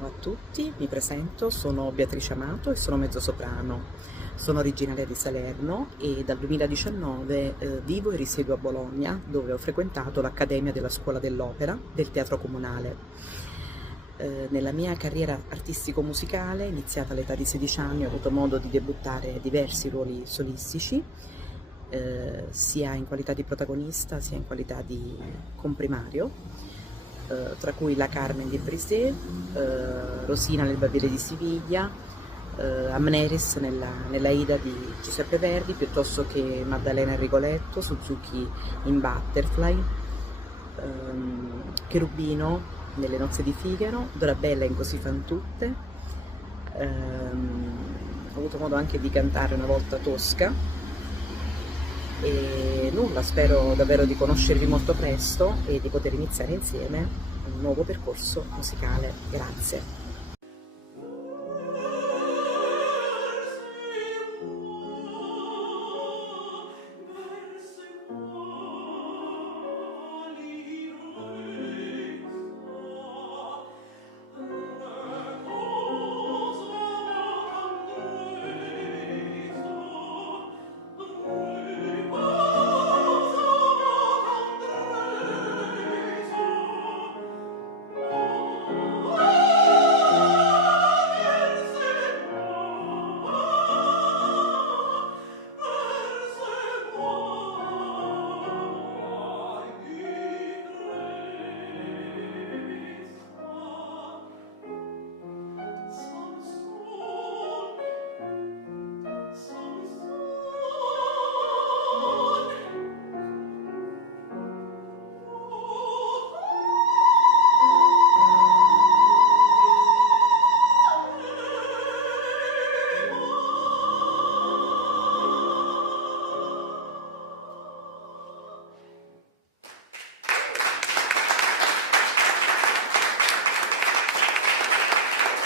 Ciao a tutti, mi presento, sono Beatrice Amato e sono mezzosoprano. Sono originaria di Salerno e dal 2019 vivo e risiedo a Bologna, dove ho frequentato l'Accademia della Scuola dell'Opera del Teatro Comunale. Nella mia carriera artistico-musicale, iniziata all'età di 16 anni, ho avuto modo di debuttare diversi ruoli solistici, sia in qualità di protagonista sia in qualità di comprimario, tra cui la Carmen di Bizet, Rosina nel Barbiere di Siviglia, Amneris nella Ida di Giuseppe Verdi, piuttosto che Maddalena in Rigoletto, Suzuki in Butterfly, Cherubino nelle Nozze di Figaro, Dorabella in Così fan tutte. Ho avuto modo anche di cantare una volta Tosca e nulla, spero davvero di conoscervi molto presto e di poter iniziare insieme un nuovo percorso musicale. Grazie.